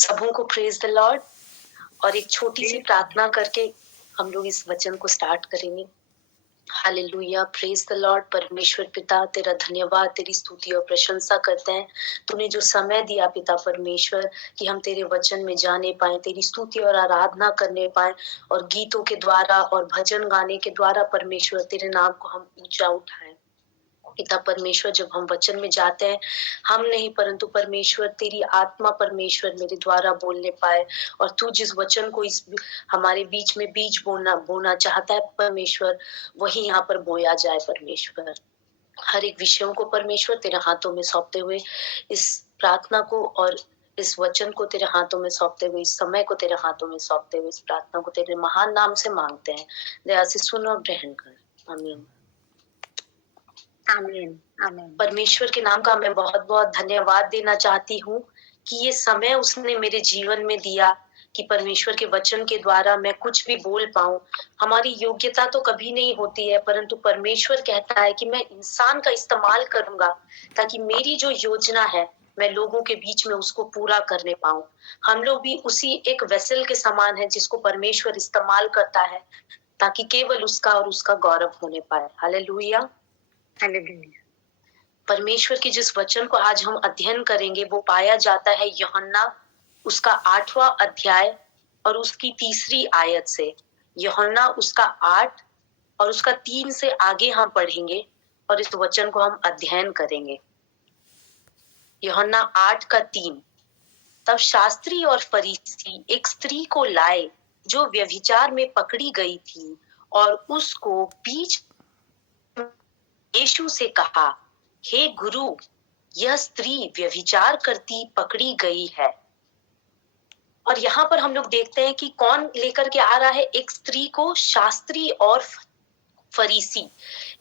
सबों को praise the Lord. और एक छोटी सी प्रार्थना करके हम लोग इस वचन को स्टार्ट करेंगे। Hallelujah, praise the Lord. परमेश्वर पिता, तेरा धन्यवाद, तेरी स्तुति और प्रशंसा करते हैं। तूने जो समय दिया पिता परमेश्वर कि हम तेरे वचन में जाने पाए, तेरी स्तुति और आराधना करने पाए, और गीतों के द्वारा और भजन गाने के द्वारा परमेश्वर तेरे नाम को हम ऊंचा उठाएं। पिता परमेश्वर, जब हम वचन में जाते हैं, हम नहीं परंतु परमेश्वर तेरी आत्मा परमेश्वर मेरे द्वारा बोलने पाए, और तू जिस वचन को इस हमारे बीच में बीज बोना चाहता है परमेश्वर, वही यहाँ पर बोया जाए परमेश्वर। हर एक विषयों को परमेश्वर तेरे हाथों में सौंपते हुए, इस प्रार्थना को और इस वचन को तेरे हाथों में सौंपते हुए, इस समय को तेरे हाथों में सौंपते हुए, इस प्रार्थना को तेरे महान नाम से मांगते हैं। दया से सुन और ग्रहण कर, आमीन। आमीन, आमीन। परमेश्वर के नाम का मैं बहुत बहुत धन्यवाद देना चाहती हूँ कि ये समय उसने मेरे जीवन में दिया कि परमेश्वर के वचन के द्वारा मैं कुछ भी बोल पाऊं। हमारी योग्यता तो कभी नहीं होती है, परंतु परमेश्वर कहता है कि मैं इंसान का इस्तेमाल करूंगा ताकि मेरी जो योजना है मैं लोगों के बीच में उसको पूरा करने पाऊं। हम लोग भी उसी एक वेसल के समान है जिसको परमेश्वर इस्तेमाल करता है ताकि केवल उसका और उसका गौरव होने पाए। Hallelujah, hallelujah. परमेश्वर के जिस वचन को आज हम अध्ययन करेंगे वो पाया जाता है यूहन्ना उसका 8वां अध्याय और उसकी 3री आयत से। यूहन्ना उसका 8 और उसका 3 से आगे हम पढ़ेंगे और इस वचन को हम अध्ययन करेंगे। यूहन्ना 8 का 3। तब शास्त्री और फरीसी एक स्त्री को लाए जो व्यभिचार में पकड़ी गई थी, और उसको बीच यीशु से कहा, हे गुरु, यह स्त्री व्यभिचार करती पकड़ी गई है। और यहाँ पर हम लोग देखते हैं कि कौन लेकर के आ रहा है एक स्त्री को, शास्त्री और फरीसी।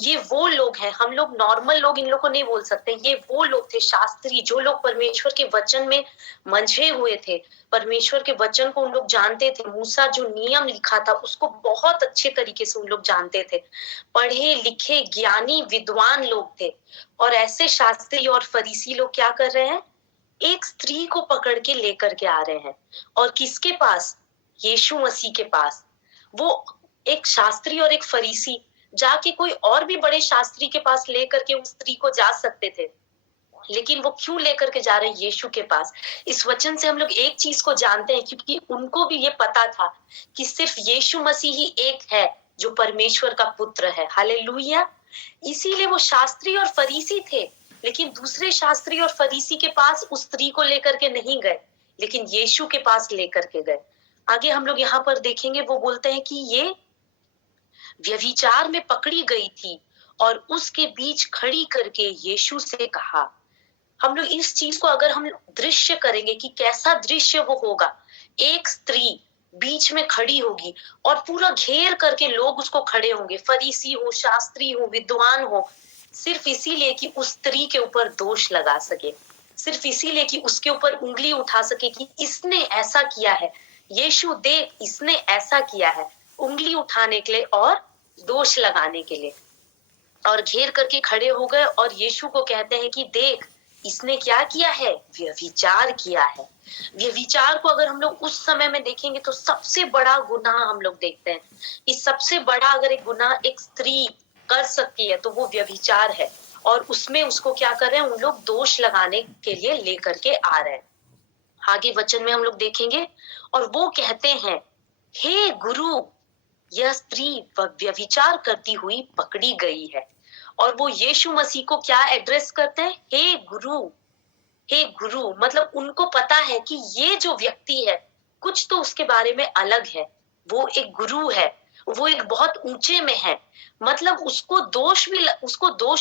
ये वो लोग हैं, हम लोग नॉर्मल लोग इन लोग को नहीं बोल सकते। ये वो लोग थे शास्त्री, जो लोग परमेश्वर के वचन में मंझे हुए थे, परमेश्वर के वचन को उन लोग जानते थे। मूसा जो नियम लिखा था उसको बहुत अच्छे तरीके से उन लोग जानते थे। पढ़े लिखे ज्ञानी विद्वान लोग थे। और ऐसे शास्त्री और फरीसी लोग क्या कर रहे हैं, एक स्त्री को पकड़ के लेकर के आ रहे हैं। और किसके पास? यीशु मसीह के पास। वो एक शास्त्री और एक फरीसी जाके कोई और भी बड़े शास्त्री के पास लेकर के उस स्त्री को जा सकते थे, लेकिन वो क्यों लेकर के जा रहे हैं यीशु के पास? इस वचन से हम लोग एक चीज को जानते हैं, क्योंकि उनको भी ये पता था कि सिर्फ यीशु मसीह ही एक है जो परमेश्वर का पुत्र है। हालेलुया। इसीलिए वो शास्त्री और फरीसी थे, लेकिन दूसरे शास्त्री और फरीसी के पास उस स्त्री को लेकर के नहीं गए, लेकिन यीशु के पास लेकर के गए। आगे हम लोग यहाँ पर देखेंगे, वो बोलते हैं कि ये व्यभिचार में पकड़ी गई थी और उसके बीच खड़ी करके यीशु से कहा। हम लोग इस चीज को अगर हम दृश्य करेंगे कि कैसा दृश्य वो होगा, एक स्त्री बीच में खड़ी होगी और पूरा घेर करके लोग उसको खड़े होंगे, फरीसी हो, शास्त्री हो, विद्वान हो, सिर्फ इसीलिए कि उस स्त्री के ऊपर दोष लगा सके, सिर्फ इसीलिए कि उसके ऊपर उंगली उठा सके कि इसने ऐसा किया है, यीशु देख इसने ऐसा किया है, उंगली उठाने के लिए और दोष लगाने के लिए। और घेर करके खड़े हो गए और यीशु को कहते हैं कि देख इसने क्या किया है, व्यभिचार किया है। व्यभिचार को अगर हम लोग उस समय में देखेंगे तो सबसे बड़ा गुनाह हम लोग देखते हैं। इस सबसे बड़ा अगर एक गुनाह एक स्त्री कर सकती है तो वो व्यभिचार है, और उसमें उसको क्या कर रहे हैं, उन लोग दोष लगाने के लिए लेकर के आ रहे हैं। आगे वचन में हम लोग देखेंगे, और वो कहते हैं, हे गुरु, यह स्त्री व्यभिचार करती हुई पकड़ी गई है। और वो यीशु मसीह को क्या एड्रेस करते हैं, हे गुरु। हे गुरु मतलब उनको पता है कि ये जो व्यक्ति है कुछ तो उसके बारे में अलग है, वो एक गुरु है, वो एक बहुत ऊंचे में है। मतलब उसको दोष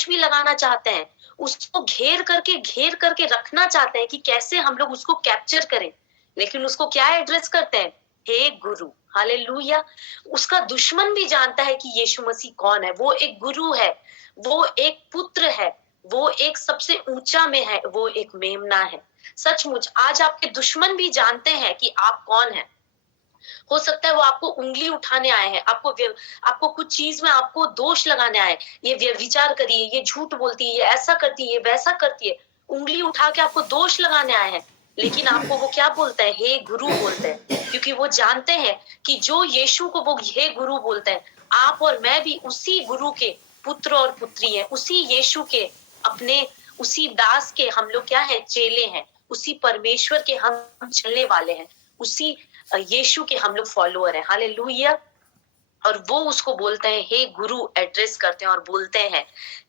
भी लगाना चाहते हैं, उसको घेर करके रखना चाहते हैं कि कैसे हम लोग उसको कैप्चर करें, लेकिन उसको क्या एड्रेस करते हैं, हे गुरु। हालेलुया। उसका दुश्मन भी जानता है कि यीशु मसीह कौन है, वो एक गुरु है, वो एक पुत्र है, वो एक सबसे ऊंचा में है, वो एक मेमना है। सचमुच आज आपके दुश्मन भी जानते हैं कि आप कौन है। हो सकता है वो आपको उंगली उठाने आए हैं, आपको कुछ चीज में आपको दोष लगाने आए, ये व्यभिचार करी है, ये झूठ बोलती है, ये ऐसा करती है, वैसा करती है, उंगली उठा के आपको दोष लगाने आए हैं। लेकिन आपको वो क्या बोलते हैं? हे गुरु बोलते हैं, क्योंकि वो जानते हैं कि जो यीशु को वो हे गुरु बोलते हैं, आप और मैं भी उसी गुरु के पुत्र और पुत्री हैं, उसी यीशु के अपने, उसी दास के हम लोग क्या है? चेले हैं, उसी परमेश्वर के हम चलने वाले हैं, उसी यीशु के हम लोग फॉलोअर हैं। हालेलुया। और वो उसको बोलते हैं हे गुरु, एड्रेस करते हैं और बोलते हैं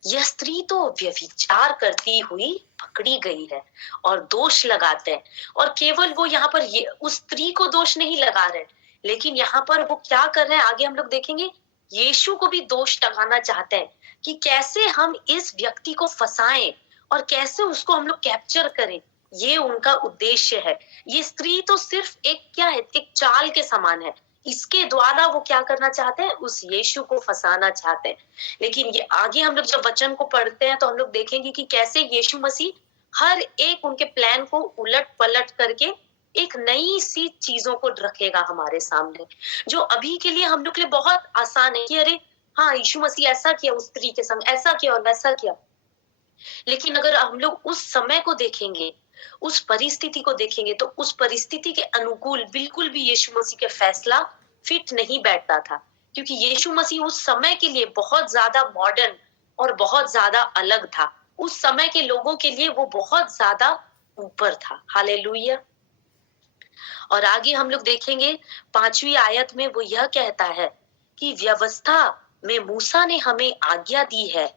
यह स्त्री तो व्यभिचार करती हुई पकड़ी गई है, और दोष लगाते हैं। और केवल वो यहाँ पर ये उस स्त्री को दोष नहीं लगा रहे, लेकिन यहाँ पर वो क्या कर रहे हैं आगे हम लोग देखेंगे, यीशु को भी दोष लगाना चाहते हैं कि कैसे हम इस व्यक्ति को फंसाएं और कैसे उसको हम लोग कैप्चर करें। ये उनका उद्देश्य है। ये स्त्री तो सिर्फ एक क्या है? एक चाल के समान है। इसके द्वारा वो क्या करना चाहते हैं? उस यीशु को फंसाना चाहते हैं। लेकिन ये आगे हम लोग जब वचन को पढ़ते हैं तो हम लोग देखेंगे कि कैसे यीशु मसीह हर एक उनके प्लान को उलट पलट करके एक नई सी चीजों को रखेगा हमारे सामने, जो अभी के लिए हम लोग के लिए बहुत आसान है कि अरे हाँ, यीशु मसीह ऐसा किया, उस स्त्री के संग ऐसा किया और वैसा किया। लेकिन अगर हम लोग उस समय को देखेंगे, उस परिस्थिति को देखेंगे, तो उस परिस्थिति के अनुकूल बिल्कुल भी यीशु मसीह का फैसला फिट नहीं बैठता था, क्योंकि यीशु मसीह उस समय के लिए बहुत ज्यादा मॉडर्न और बहुत ज्यादा अलग था। उस समय के लोगों के लिए वो बहुत ज्यादा ऊपर था। हालेलुया। और आगे हम लोग देखेंगे 5वीं आयत में वो यह कहता है कि व्यवस्था में मूसा ने हमें आज्ञा दी है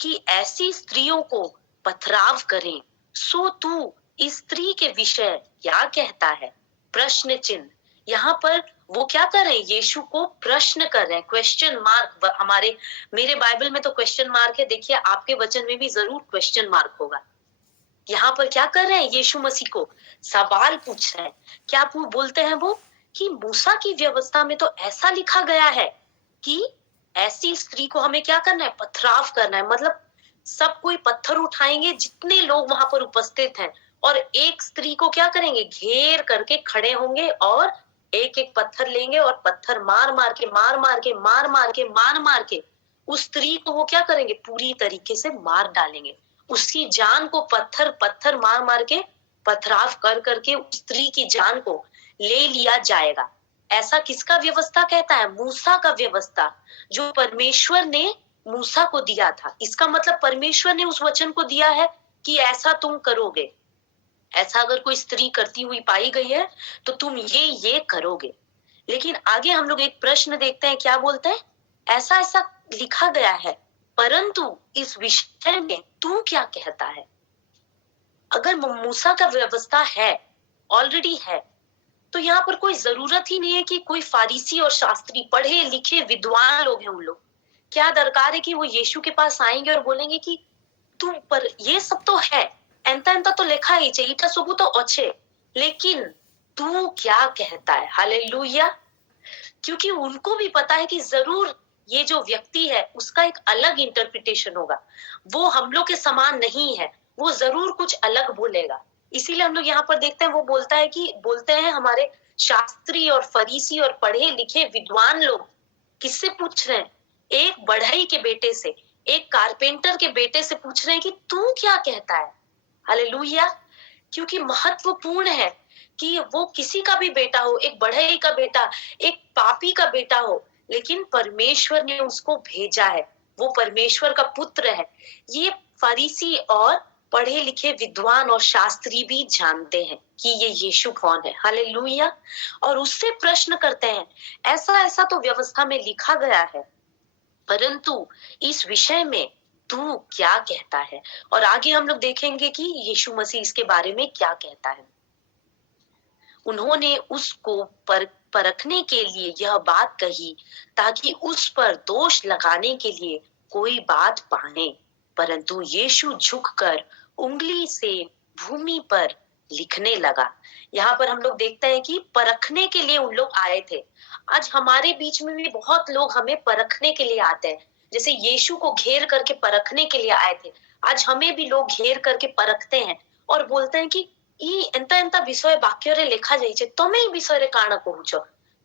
कि ऐसी स्त्रियों को पथराव करें। सो तू इस स्त्री के विषय क्या कहता है? प्रश्न चिन्ह। यहाँ पर वो क्या कर रहे हैं? यीशु को प्रश्न कर रहे हैं, क्वेश्चन मार्क। हमारे मेरे बाइबल में तो क्वेश्चन मार्क है, देखिए आपके वचन में भी जरूर क्वेश्चन मार्क होगा। यहाँ पर क्या कर रहे हैं? यीशु मसीह को सवाल पूछ रहे हैं। क्या बोलते हैं वो कि मूसा की व्यवस्था में तो ऐसा लिखा गया है कि ऐसी स्त्री को हमें क्या करना है? पथराव करना है। मतलब सब कोई पत्थर उठाएंगे, जितने लोग वहां पर उपस्थित हैं, और एक स्त्री को क्या करेंगे? घेर करके खड़े होंगे और एक एक पत्थर लेंगे और पत्थर मार मार के मार मार के मार मार के मार मार के उस स्त्री को वो क्या करेंगे? पूरी तरीके से मार डालेंगे। उसकी जान को पत्थर पत्थर मार मार के पथराव कर करके उस स्त्री की जान को ले लिया जाएगा। ऐसा किसका व्यवस्था कहता है? मूसा का व्यवस्था, जो परमेश्वर ने मूसा को दिया था। इसका मतलब परमेश्वर ने उस वचन को दिया है कि ऐसा तुम करोगे, ऐसा अगर कोई स्त्री करती हुई पाई गई है तो तुम ये करोगे। लेकिन आगे हम लोग एक प्रश्न देखते हैं, क्या बोलते हैं? ऐसा ऐसा लिखा गया है, परंतु इस विषय में तू क्या कहता है? अगर मूसा का व्यवस्था है, ऑलरेडी है, तो यहाँ पर कोई जरूरत ही नहीं है कि कोई फारिसी और शास्त्री, पढ़े लिखे विद्वान लोग हैं, उन लोग क्या दरकार है कि वो यीशु के पास आएंगे और बोलेंगे कि तुम पर ये सब तो है, एंता एंता तो लिखा ही चाहिए, इटा सबू तो अच्छे, लेकिन तू क्या कहता है? हालेलुया। क्योंकि उनको भी पता है कि जरूर ये जो व्यक्ति है उसका एक अलग इंटरप्रिटेशन होगा, वो हम लोग के समान नहीं है, वो जरूर कुछ अलग बोलेगा। इसीलिए हम लोग यहाँ पर देखते हैं, वो बोलता है कि बोलते हैं हमारे शास्त्री और फरीसी और पढ़े लिखे विद्वान लोग किससे पूछ रहे हैं? एक बढ़ई के बेटे से, एक कारपेंटर के बेटे से पूछ रहे हैं कि तू क्या कहता है? हालेलुया। क्योंकि महत्वपूर्ण है कि वो किसी का भी बेटा हो, एक बढ़ई का बेटा, एक पापी का बेटा हो, लेकिन परमेश्वर ने उसको भेजा है, वो परमेश्वर का पुत्र है। ये फरीसी और पढ़े लिखे विद्वान और शास्त्री भी जानते हैं कि ये यीशु कौन है। हालेलुया। और उससे प्रश्न करते हैं, ऐसा ऐसा तो व्यवस्था में लिखा गया है, परंतु इस विषय में तू क्या कहता है? और आगे हम लोग देखेंगे कि यीशु मसीह इसके बारे में क्या कहता है। उन्होंने उसको परखने के लिए यह बात कही ताकि उस पर दोष लगाने के लिए कोई बात पाए, परंतु यीशु झुककर उंगली से भूमि पर लिखने लगा। यहाँ पर हम लोग देखते हैं कि परखने के लिए उन लोग आए थे। आज हमारे बीच में भी बहुत लोग हमें परखने के लिए आते हैं, जैसे यीशु को घेर करके परखने के लिए आए थे। आज हमें भी लोग घेर करके परखते हैं और बोलते हैं कि ଇ ଏନ୍ତା ଏନ୍ତା ବିଷୟ ବାକ୍ୟରେ ଲେଖା ଯାଇଛେ, ତମେ ଏଇ ବିଷୟରେ କାଣା କହୁଛ?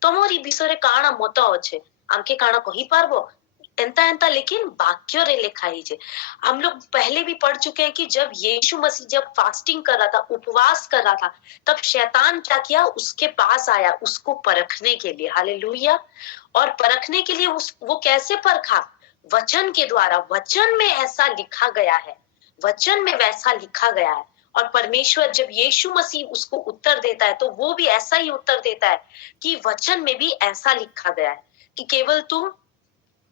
ତମର ଇ ବିଷୟରେ କାଣା ମତ ଅଛେ? ଆମକେ କାଣା କହିପାରବ? ಎಂತ लेकिन वाक्य लिखाई जे। हम लोग पहले भी पढ़ चुके हैं कि जब यीशु मसीह जब फास्टिंग कर रहा था, उपवास कर रहा था, तब शैतान क्या किया, उसके पास आया उसको परखने के लिए। हालेलुया। और परखने के लिए वो कैसे परखा? वचन के द्वारा। वचन में ऐसा लिखा गया है, वचन में वैसा लिखा गया है। और परमेश्वर जब यीशु मसीह उसको उत्तर देता है तो वो भी ऐसा ही उत्तर देता है कि वचन में भी ऐसा लिखा गया है कि केवल तुम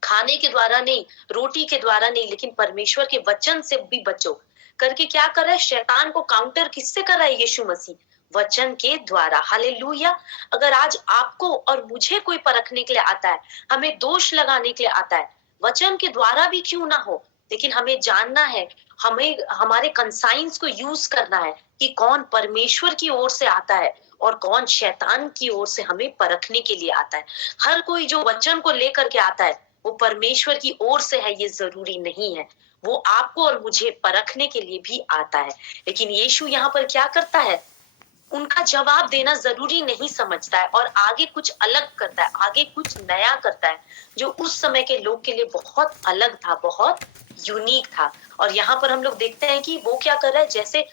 खाने के द्वारा नहीं, रोटी के द्वारा नहीं, लेकिन परमेश्वर के वचन से भी बचो करके क्या कर रहा है? शैतान को काउंटर किससे कर रहा है? यीशु मसीह वचन के द्वारा। हालेलुया। अगर आज आपको और मुझे कोई परखने के लिए आता है, हमें दोष लगाने के लिए आता है, वचन के द्वारा भी क्यों ना हो, लेकिन हमें जानना है, हमें हमारे कंसाइंस को यूज करना है कि कौन परमेश्वर की ओर से आता है और कौन शैतान की ओर से हमें परखने के लिए आता है। हर कोई जो वचन को लेकर के आता है वो परमेश्वर की ओर से है, ये जरूरी नहीं है। वो आपको और मुझे परखने के लिए भी आता है। लेकिन यीशु यहाँ पर क्या करता है? उनका जवाब देना जरूरी नहीं समझता है और आगे कुछ अलग करता है, आगे कुछ नया करता है, जो उस समय के लोग के लिए बहुत अलग था, बहुत यूनिक था। और यहाँ पर हम लोग देखते हैं कि वो क्या कर रहा है। जैसे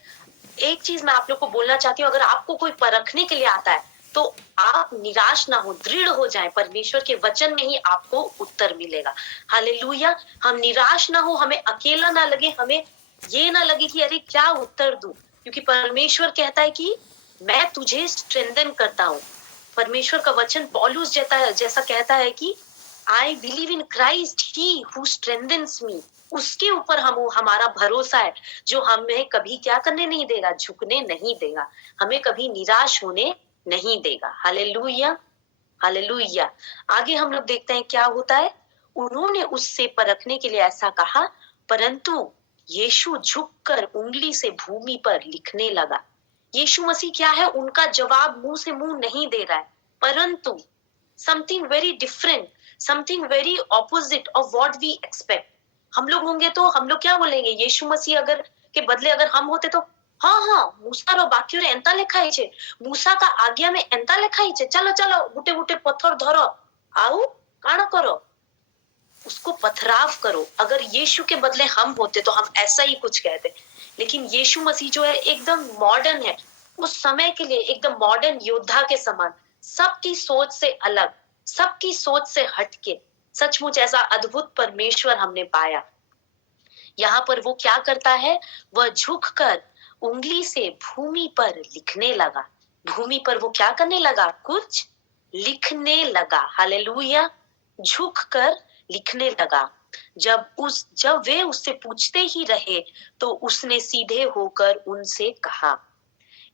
एक चीज मैं आप लोग को बोलना चाहती हूँ, अगर आपको कोई परखने के लिए आता है तो आप निराश ना हो, दृढ़ हो जाएं। परमेश्वर के वचन में ही आपको उत्तर मिलेगा। हालेलुया। हम निराश ना हो, हमें अकेला ना लगे, हमें ये ना लगे कि अरे क्या उत्तर दूं, क्योंकि परमेश्वर कहता है कि मैं तुझे स्ट्रेंथन करता हूँ। परमेश्वर का वचन पौलुस जैसा कहता है कि I believe in Christ he who strengthens me. उसके ऊपर हमारा भरोसा है, जो हमें कभी क्या करने नहीं देगा, झुकने नहीं देगा, हमें कभी निराश होने नहीं देगा। हालेलुया। हालेलुया। आगे हम लोग देखते हैं क्या होता है। उन्होंने उससे परखने के लिए ऐसा कहा, परंतु यीशु झुककर उंगली से भूमि पर लिखने लगा। यीशु मसीह क्या है, उनका जवाब मुंह से मुंह नहीं दे रहा है, परंतु something very different, something very opposite of what we expect. हम लोग होंगे तो हम लोग क्या बोलेंगे? यीशु मसीह अगर के बदले अगर हम होते तो हाँ हाँ मूसार बाक्य एंता लिखाई छे, मूसा का आज्ञा में एंता लिखाई छे, चलो चलो गुटे गुटे पत्थर धरो आओ काण करो, उसको पथराव करो। अगर यीशु के बदले हम होते तो हम ऐसा ही कुछ कहते। लेकिन यीशु मसीह जो है एकदम मॉडर्न है, उस समय के लिए एकदम मॉडर्न योद्धा के समान, सबकी सोच से अलग, सबकी सोच से हटके। सचमुच ऐसा अद्भुत परमेश्वर हमने पाया। यहाँ पर वो क्या करता है? वह झुककर उंगली से भूमि पर लिखने लगा। भूमि पर वो क्या करने लगा? कुछ लिखने लगा। हालेलुया। झुककर लिखने लगा। जब वे उससे पूछते ही रहे तो उसने सीधे होकर उनसे कहा।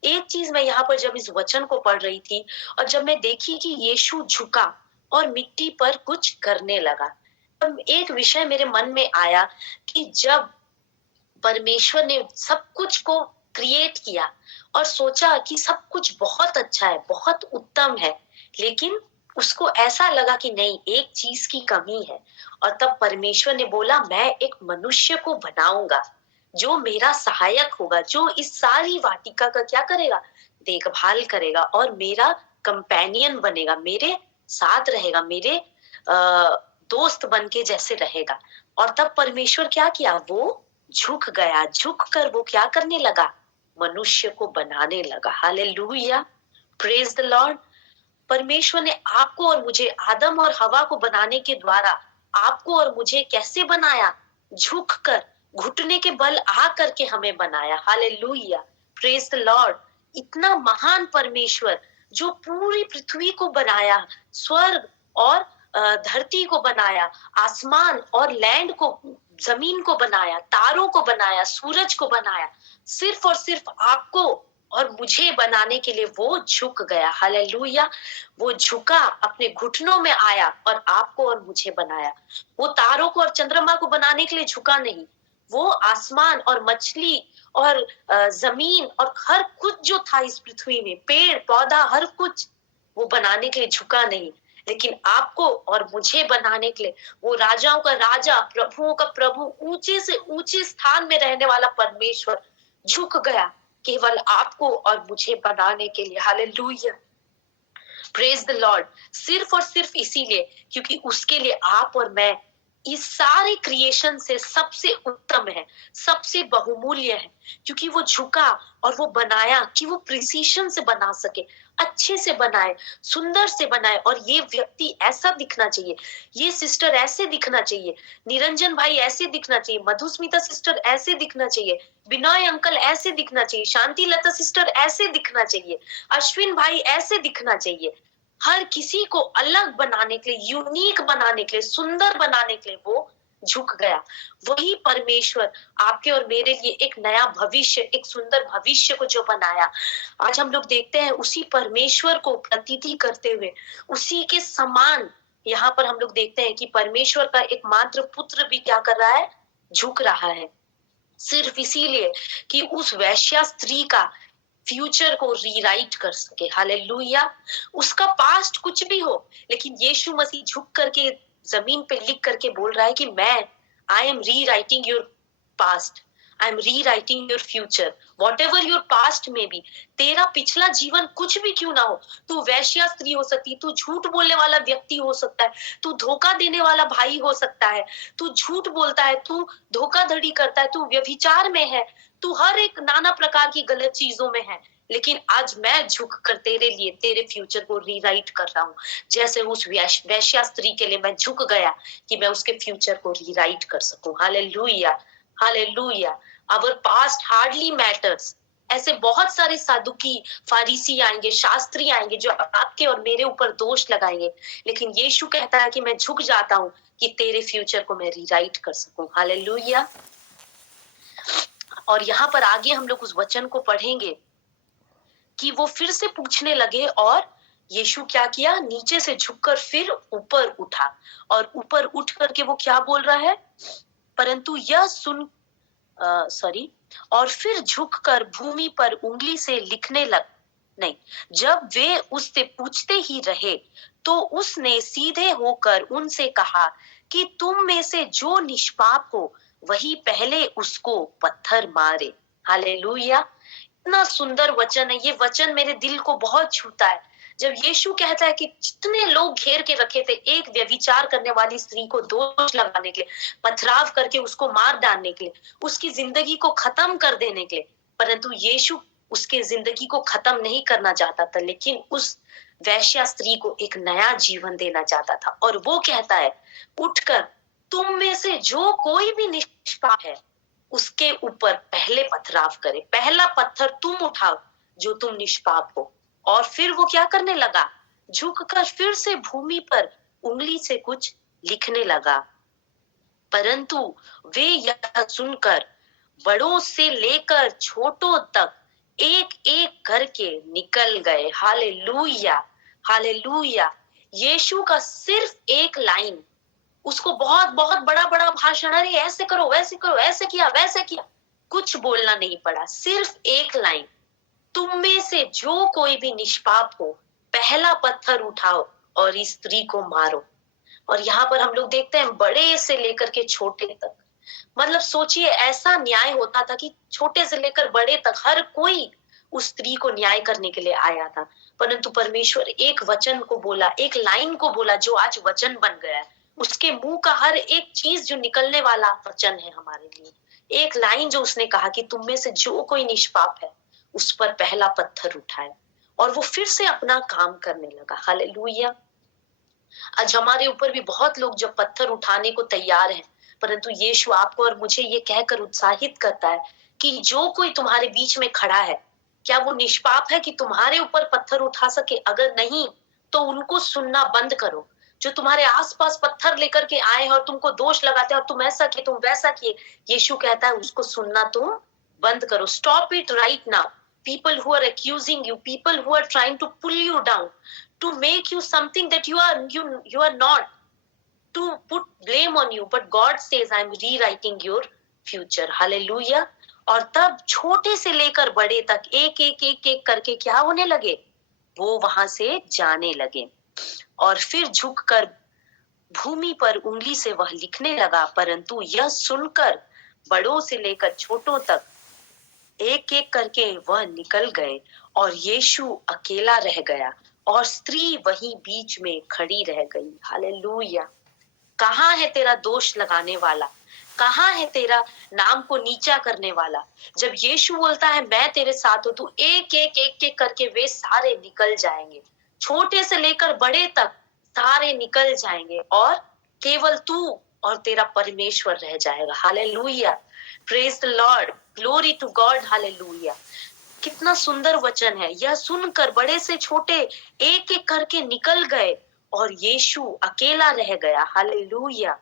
एक चीज मैं यहाँ पर जब इस वचन को पढ़ रही थी और जब मैं देखी कि यीशु झुका और मिट्टी पर कुछ करने लगा, तब एक विषय मेरे मन में आया कि जब परमेश्वर ने सब कुछ को क्रिएट किया और सोचा कि सब कुछ बहुत अच्छा है, बहुत उत्तम है, लेकिन उसको ऐसा लगा कि नहीं, एक चीज की कमी है। और तब परमेश्वर ने बोला, मैं एक मनुष्य को बनाऊंगा जो मेरा सहायक होगा, जो इस सारी वाटिका का क्या करेगा? देखभाल करेगा और मेरा कंपेनियन बनेगा, मेरे साथ रहेगा, मेरे दोस्त बन के जैसे रहेगा। और तब परमेश्वर क्या किया? वो झुक गया, झुक कर वो क्या करने लगा? मनुष्य को बनाने लगा। हालेलुया। Praise the Lord. परमेश्वर ने आपको और मुझे, आदम और हवा को बनाने के द्वारा आपको और मुझे कैसे बनाया? झुककर, घुटने के बल आ करके हमें बनाया। हालेलुया। Praise the Lord. इतना महान परमेश्वर जो पूरी पृथ्वी को बनाया, स्वर्ग और धरती को बनाया, आसमान और लैंड को, जमीन को बनाया, तारों को बनाया, सूरज को बनाया, सिर्फ और सिर्फ आपको और मुझे बनाने के लिए वो झुक गया। हालेलुया। वो झुका, अपने घुटनों में आया और आपको और मुझे बनाया। वो तारों को और चंद्रमा को बनाने के लिए झुका नहीं, वो आसमान और मछली और जमीन और हर कुछ जो था इस पृथ्वी में, पेड़ पौधा, हर कुछ वो बनाने के लिए झुका नहीं, लेकिन आपको और मुझे बनाने के लिए वो राजाओं का राजा, प्रभुओं का प्रभु, ऊंचे से ऊंचे स्थान में रहने वाला परमेश्वर झुक गया केवल आपको और मुझे बनाने के लिए। हालेलुया। Praise the Lord. सिर्फ और सिर्फ इसीलिए क्योंकि उसके लिए आप और मैं इस सारे क्रिएशन से सबसे उत्तम है, सबसे बहुमूल्य है, क्योंकि वो झुका और वो बनाया कि वो प्रिसीशन से बना सके, अच्छे से बनाए, सुंदर से बनाए। और ये व्यक्ति ऐसा दिखना चाहिए, ये सिस्टर ऐसे दिखना चाहिए, निरंजन भाई ऐसे दिखना चाहिए, मधुस्मिता सिस्टर ऐसे दिखना चाहिए, बिनॉय अंकल ऐसे दिखना चाहिए, शांति लता सिस्टर ऐसे दिखना चाहिए, अश्विन भाई ऐसे दिखना चाहिए। हर किसी को अलग बनाने के लिए, यूनिक बनाने के लिए, सुंदर बनाने के लिए वो झुक गया। वही परमेश्वर आपके और मेरे लिए एक नया भविष्य, एक सुंदर भविष्य को जो बनाया, आज हम लोग देखते हैं उसी परमेश्वर को प्रतीति करते हुए, उसी के समान यहाँ पर हम लोग देखते हैं कि परमेश्वर का एकमात्र पुत्र भी क्या कर रहा है, झुक रहा है, सिर्फ इसीलिए कि उस वैश्या स्त्री का फ्यूचर को रीराइट कर सके। हालेलुया। उसका पास्ट कुछ भी हो, लेकिन यीशु मसीह झुक करके जमीन पे लिख करके बोल रहा है कि मैं I am rewriting your past, I am rewriting your future, what ever your past में बी। तेरा पिछला जीवन कुछ भी क्यों ना हो, तू वैश्या स्त्री हो सकती, तू झूठ बोलने वाला व्यक्ति हो सकता है, तू धोखा देने वाला भाई हो सकता है, तू झूठ बोलता है, तू धोखाधड़ी करता है, तू व्यभिचार में है, तू हर एक नाना प्रकार की गलत चीजों में है, लेकिन आज मैं झुक कर तेरे लिए तेरे फ्यूचर को रीराइट कर रहा हूँ। जैसे उस वैश्या स्त्री के लिए मैं झुक गया कि मैं उसके फ्यूचर को रीराइट कर सकूं। Hallelujah, hallelujah. Our past hardly matters. ऐसे बहुत सारे साधुकी, फारिसी आएंगे, शास्त्री आएंगे जो आपके और मेरे ऊपर दोष लगाएंगे, लेकिन यीशु कहता है कि मैं झुक जाता हूँ कि तेरे फ्यूचर को मैं रीराइट कर सकूं। हालेलुया। और यहाँ पर आगे हम लोग उस वचन को पढ़ेंगे कि वो फिर से पूछने लगे, और यीशु क्या किया, नीचे से झुककर फिर ऊपर उठा, और ऊपर उठ करके वो क्या बोल रहा है, परंतु यह सुन सॉरी, और फिर झुककर भूमि पर उंगली से लिखने लग, नहीं, जब वे उससे पूछते ही रहे तो उसने सीधे होकर उनसे कहा कि तुम में से जो निष्पाप हो वही पहले उसको पत्थर मारे। हालेलुया। इतना सुंदर वचन है, ये वचन मेरे दिल को बहुत छूता है। जब यीशु कहता है कि जितने लोग घेर के रखे थे एक व्यभिचार करने वाली स्त्री को दोष लगाने के लिए, पथराव करके उसको मार डालने के लिए, उसकी जिंदगी को खत्म कर देने के लिए, परंतु यीशु उसके जिंदगी को खत्म नहीं करना चाहता था, लेकिन उस वैश्या स्त्री को एक नया जीवन देना चाहता था। और वो कहता है, उठकर तुम में से जो कोई भी निष्पाप है उसके ऊपर पहले पथराव करे, पहला पत्थर तुम उठाओ जो तुम निष्पाप हो। और फिर वो क्या करने लगा, झुककर फिर से भूमि पर उंगली से कुछ लिखने लगा। परंतु वे यह सुनकर बड़ों से लेकर छोटों तक एक एक करके निकल गए। Hallelujah, hallelujah. यीशु का सिर्फ एक लाइन, उसको बहुत बहुत बड़ा बड़ा भाषण, अरे ऐसे करो वैसे करो, ऐसे किया वैसे किया, कुछ बोलना नहीं पड़ा, सिर्फ एक लाइन, तुम में से जो कोई भी निष्पाप हो पहला पत्थर उठाओ और इस स्त्री को मारो। और यहाँ पर हम लोग देखते हैं बड़े से लेकर के छोटे तक, मतलब सोचिए ऐसा न्याय होता था कि छोटे से लेकर बड़े तक हर कोई उस स्त्री को न्याय करने के लिए आया था, परंतु परमेश्वर एक वचन को बोला, एक लाइन को बोला जो आज वचन बन गया है। उसके मुंह का हर एक चीज जो निकलने वाला वचन है हमारे लिए, एक लाइन जो उसने कहा कि तुम में से जो कोई निष्पाप है उस पर पहला पत्थर उठाए, और वो फिर से अपना काम करने लगा। हालेलुया। आज हमारे ऊपर भी बहुत लोग जब पत्थर उठाने को तैयार हैं, परंतु यीशु आपको और मुझे ये कहकर उत्साहित करता है कि जो कोई तुम्हारे बीच में खड़ा है, क्या वो निष्पाप है कि तुम्हारे ऊपर पत्थर उठा सके? अगर नहीं तो उनको सुनना बंद करो। जो तुम्हारे आसपास पत्थर लेकर के आए हैं और तुमको दोष लगाते हैं और तुम ऐसा किए, तुम वैसा किए, यीशु कहता है उसको सुनना तुम बंद करो। Stop it right now. People who are accusing you, people who are trying to pull you down, to make you something that you are not, to put blame on you, but God says I'm rewriting your future. Hallelujah. और तब छोटे से लेकर बड़े तक एक एक एक एक करके क्या होने लगे, वो वहां से जाने लगे। और फिर झुककर भूमि पर उंगली से वह लिखने लगा, परंतु यह सुनकर बड़ों से लेकर छोटों तक एक एक करके वह निकल गए, और यीशु अकेला रह गया और स्त्री वहीं बीच में खड़ी रह गई। हालेलुया। कहाँ है तेरा दोष लगाने वाला? कहाँ है तेरा नाम को नीचा करने वाला? जब यीशु बोलता है मैं तेरे साथ हूँ, तो एक-एक करके वे सारे निकल जाएंगे। छोटे से लेकर बड़े तक सारे निकल जाएंगे और केवल तू और तेरा परमेश्वर रह जाएगा। Hallelujah! Praise the Lord! Glory to God! Hallelujah! कितना सुंदर वचन है। यह सुनकर बड़े से छोटे एक-एक करके निकल गए और यीशु अकेला रह गया। हालेलुया!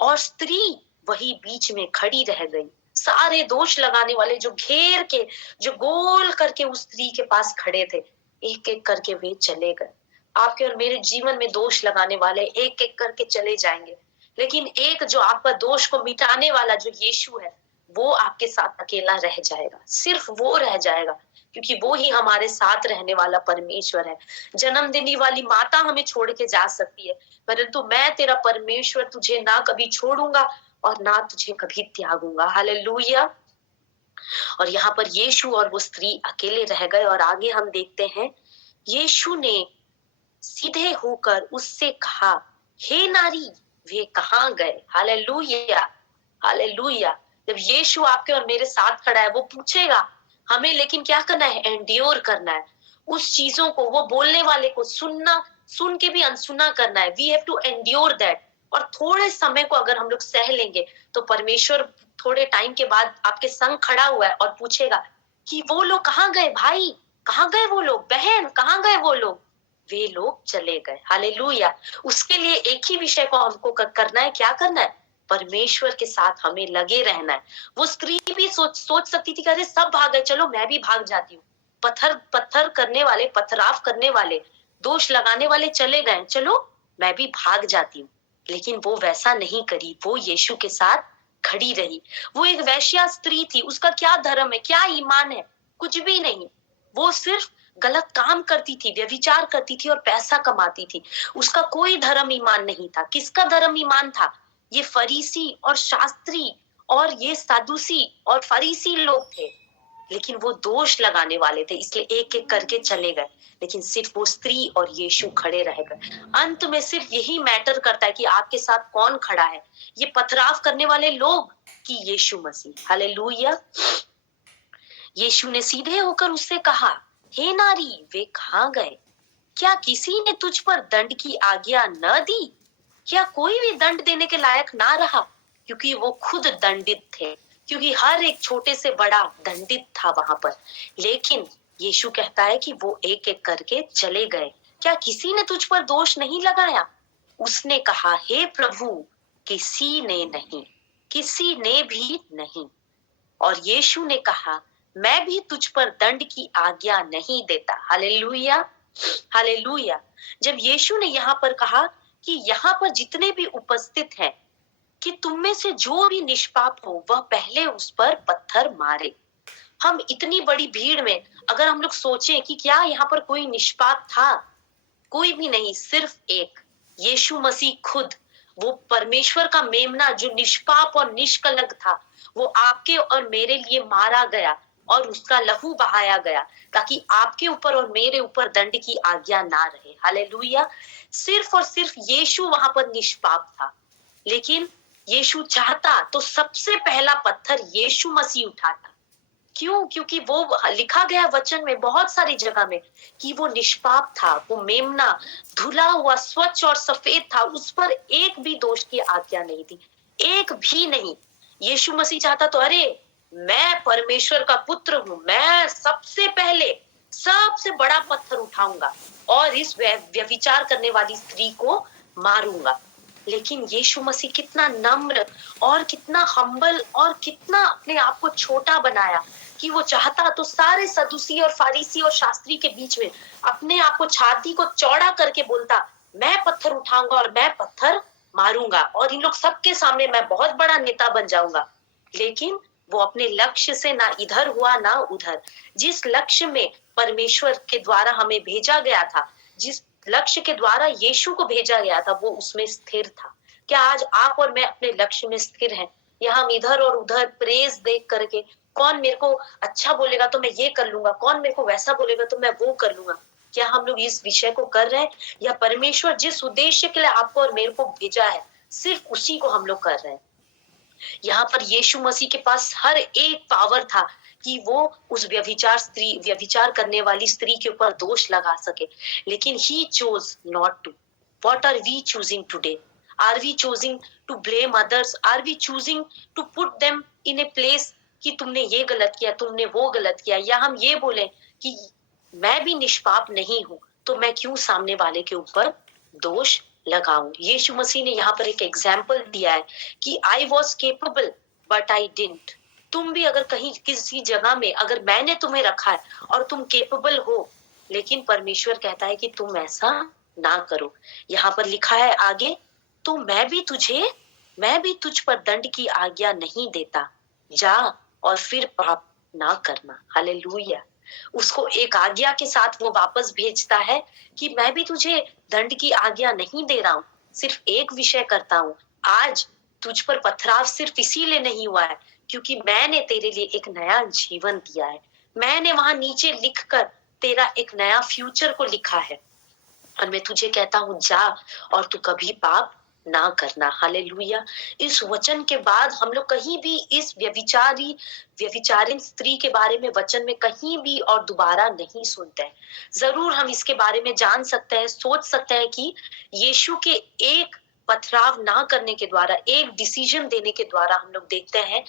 और स्त्री वही बीच में खड़ी रह गई। सारे दोष लगाने वाले जो घेर के, जो गोल करके उस स्त्री के पास खड़े थे, एक-एक करके वे चले गए। आपके और मेरे जीवन में दोष लगाने वाले एक-एक करके चले जाएंगे, लेकिन एक जो आपका दोष को मिटाने वाला जो यीशु है, वो आपके साथ अकेला रह जाएगा। सिर्फ वो रह जाएगा, क्योंकि वो ही हमारे साथ रहने वाला परमेश्वर है। जन्म देने वाली माता हमें छोड़ के जा सकती है, परंतु मैं तेरा परमेश्वर तुझे ना कभी छोड़ूंगा और ना तुझे कभी त्यागूंगा। हालेलुया! और यहाँ पर यीशु और वो स्त्री अकेले रह गए और आगे हम देखते हैं, यीशु ने सीधे होकर उससे कहा, हे नारी, वे कहाँ गए? हालेलुया! हालेलुया! जब यीशु आपके और मेरे साथ खड़ा है, वो पूछेगा हमें, लेकिन क्या करना है? एंड्योर करना है। उस चीजों को, वो बोलने वाले को सुनना, सुन के भी अनसुना करना है। We have to endure that. और थोड़े समय को अगर हम लोग सह लेंगे, तो परमेश्वर थोड़े टाइम के बाद आपके संग खड़ा हुआ है और पूछेगा कि वो लोग कहाँ गए भाई? कहाँ गए वो लोग? बहन, कहाँ गए वो लोग? वे लोग चले गए। हालेलुया! उसके लिए एक ही विषय को हमको करना है। क्या करना है? परमेश्वर के साथ हमें लगे रहना है। वो स्त्री भी सोच सकती थी कि अरे सब भाग गए, चलो मैं भी भाग जाती हूँ। पत्थर करने वाले, पथराव करने वाले, दोष लगाने वाले चले गए, चलो मैं भी भाग जाती हूँ। लेकिन वो वैसा नहीं करी, वो यीशु के साथ खड़ी रही। वो एक वेश्या स्त्री थी, उसका क्या धर्म है, क्या ईमान है? कुछ भी नहीं। वो सिर्फ गलत काम करती थी, व्यभिचार करती थी और पैसा कमाती थी। उसका कोई धर्म ईमान नहीं था। किसका धर्म ईमान था? ये फरीसी और शास्त्री और ये सदूसी और फरीसी लोग थे, लेकिन वो दोष लगाने वाले थे, इसलिए एक एक करके चले गए। लेकिन सिर्फ वो स्त्री और यीशु खड़े रह गए। अंत में सिर्फ यही मैटर करता है कि आपके साथ कौन खड़ा है, ये पथराव करने वाले लोग कि यीशु मसीह। हालेलुया! यीशु ने सीधे होकर उससे कहा, हे नारी, वे कहाँ गए? क्या किसी ने तुझ पर दंड की आज्ञा न दी? क्या कोई भी दंड देने के लायक ना रहा? क्योंकि वो खुद दंडित थे, क्योंकि हर एक छोटे से बड़ा दंडित था वहां पर। लेकिन यीशु कहता है कि वो एक एक करके चले गए। क्या किसी ने तुझ पर दोष नहीं लगाया? उसने कहा, हे प्रभु, किसी ने नहीं, किसी ने भी नहीं। और यीशु ने कहा, मैं भी तुझ पर दंड की आज्ञा नहीं देता। हालेलुया! हालेलुया! जब यीशु ने यहाँ पर कहा कि यहाँ पर जितने भी उपस्थित हैं, कि तुम में से जो भी निष्पाप हो, वह पहले उस पर पत्थर मारे। हम इतनी बड़ी भीड़ में अगर हम लोग सोचें कि क्या यहाँ पर कोई निष्पाप था? कोई भी नहीं, सिर्फ एक, यीशु मसीह खुद, वो परमेश्वर का मेमना जो निष्पाप और निष्कलंक था, वो आपके और मेरे लिए मारा गया और उसका लहू बहाया गया, ताकि आपके ऊपर और मेरे ऊपर दंड की आज्ञा ना रहे। हालेलुया! सिर्फ और सिर्फ यीशु वहां पर निष्पाप था, लेकिन यीशु चाहता तो सबसे पहला पत्थर यीशु मसीह उठाता। क्यों? क्योंकि वो लिखा गया वचन में बहुत सारी जगह में कि वो निष्पाप था, वो मेमना धुला हुआ स्वच्छ और सफेद था, उस पर एक भी दोष की आज्ञा नहीं थी, एक भी नहीं। यीशु मसीह चाहता तो अरे, मैं परमेश्वर का पुत्र हूं, मैं सबसे पहले सबसे बड़ा पत्थर उठाऊंगा और इस व्यभिचार करने वाली स्त्री को मारूंगा। लेकिन यीशु मसीह कितना नम्र और कितना हम्बल और कितना अपने आप को छोटा बनाया कि वो चाहता तो सारे सदूसी और फारीसी और शास्त्री के बीच में अपने आप को, छाती को चौड़ा करके बोलता, मैं पत्थर उठाऊंगा और मैं पत्थर मारूंगा और इन लोग सबके सामने मैं बहुत बड़ा नेता बन जाऊंगा। लेकिन वो अपने लक्ष्य से ना इधर हुआ ना उधर। जिस लक्ष्य में परमेश्वर के द्वारा हमें भेजा गया था, जिस लक्ष्य के द्वारा यीशु को भेजा गया था, वो उसमें स्थिर था। क्या आज आप और मैं अपने लक्ष्य में स्थिर हैं, या हम इधर और उधर प्रेज देख करके, कौन मेरे को अच्छा बोलेगा तो मैं ये कर लूंगा, कौन मेरे को वैसा बोलेगा तो मैं वो कर लूंगा? क्या हम लोग इस विषय को कर रहे हैं, या परमेश्वर जिस उद्देश्य के लिए आपको और मेरे को भेजा है, सिर्फ उसी को हम लोग कर रहे हैं। यहाँ पर यीशु मसीह के पास हर एक पावर था कि वो उस व्यभिचार करने वाली स्त्री के ऊपर दोष लगा सके, लेकिन he chose not to. What are we choosing today? Are we choosing to blame others? Are we choosing to put them in a place कि तुमने ये गलत किया, तुमने वो गलत किया? या हम ये बोले कि मैं भी निष्पाप नहीं हूं, तो मैं क्यों सामने वाले के ऊपर दोष लगाऊं? यीशु मसीह ने यहाँ पर एक एग्जाम्पल दिया है कि I was capable but I didn't. तुम भी अगर कहीं किसी जगह में अगर मैंने तुम्हें रखा है और तुम केपेबल हो, लेकिन परमेश्वर कहता है कि तुम ऐसा ना करो। यहाँ पर लिखा है आगे, तो मैं भी तुझ पर दंड की आज्ञा नहीं देता, जा और फिर पाप ना करना। हालेलुया। उसको एक आज्ञा के साथ वो वापस भेजता है कि मैं भी तुझे दंड की आज्ञा नहीं दे रहा हूँ, सिर्फ एक विषय करता हूँ। आज तुझ पर पथराव सिर्फ इसीलिए नहीं हुआ है क्योंकि मैंने तेरे लिए एक नया जीवन दिया है। मैंने वहां नीचे लिखकर तेरा एक नया फ्यूचर को लिखा है, और मैं तुझे कहता हूँ जा और तू कभी पाप ना करना। हालेलुया। इस वचन के बाद हम लोग कहीं भी इस व्यभिचारिण स्त्री के बारे में वचन में कहीं भी और दोबारा नहीं सुनते हैं। जरूर हम इसके बारे में जान सकते हैं, सोच सकते हैं कि यीशु के एक पथराव ना करने के द्वारा, एक डिसीजन देने के द्वारा हम लोग देखते हैं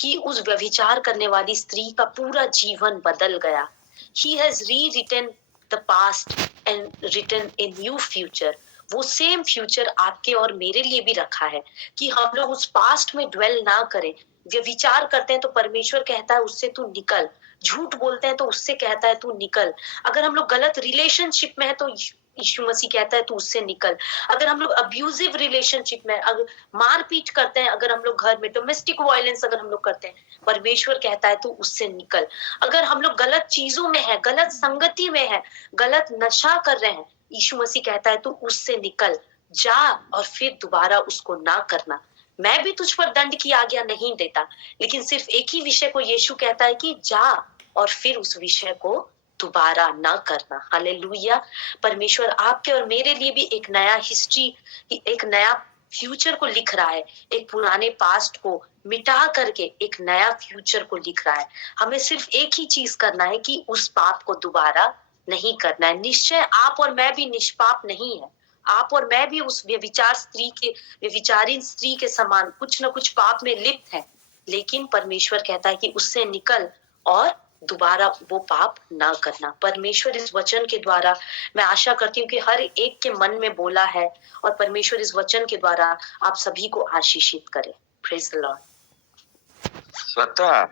कि उस व्यभिचार करने वाली स्त्री का पूरा जीवन बदल गया। He has rewritten the past and written a new future। वो सेम फ्यूचर आपके और मेरे लिए भी रखा है कि हम लोग उस पास्ट में ड्वेल ना करें। व्यभिचार करते हैं तो परमेश्वर कहता है उससे तू निकल, झूठ बोलते हैं तो उससे कहता है तू निकल, अगर हम लोग गलत रिलेशनशिप में है तो यीशु मसीह कहता है तू उससे निकल, अगर हम लोग अब्यूजिव रिलेशनशिप में, अगर मारपीट करते हैं, अगर हम लोग घर में डोमेस्टिक वायलेंस अगर हम लोग करते हैं, परमेश्वर कहता है तू उससे निकल, अगर हम लोग गलत चीजों में है, गलत संगति में है, गलत नशा कर रहे हैं, यीशु मसीह कहता है तू उससे निकल, जा और फिर दोबारा उसको ना करना। मैं भी तुझ पर दंड की आज्ञा नहीं देता, लेकिन सिर्फ एक ही विषय को यीशु कहता है कि जा और फिर उस विषय को दोबारा ना करना। हालेलुया। परमेश्वर आपके और मेरे लिए भी एक नया हिस्ट्री, एक नया फ्यूचर को लिख रहा है, एक पुराने पास्ट को मिटा करके एक नया फ्यूचर को लिख रहा है। हमें सिर्फ एक ही चीज करना है कि उस पाप को दोबारा नहीं करना है। निश्चय आप और मैं भी निष्पाप नहीं है, आप और मैं भी उस व्यभिचारिणी स्त्री के समान कुछ न कुछ पाप में लिप्त है, लेकिन परमेश्वर कहता है कि उससे निकल और दोबारा वो पाप ना करना। परमेश्वर इस वचन के द्वारा, मैं आशा करती हूँ कि हर एक के मन में बोला है, और परमेश्वर इस वचन के द्वारा आप सभी को आशीषित करे। Praise the Lord. स्वतः